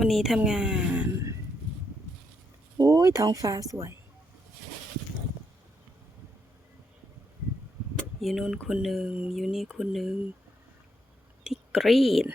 วันนี้ทำงานอุ้ยท้องฟ้าสวย อยู่นู่นคนหนึ่งอยู่นี่คนหนึ่งที่กรีน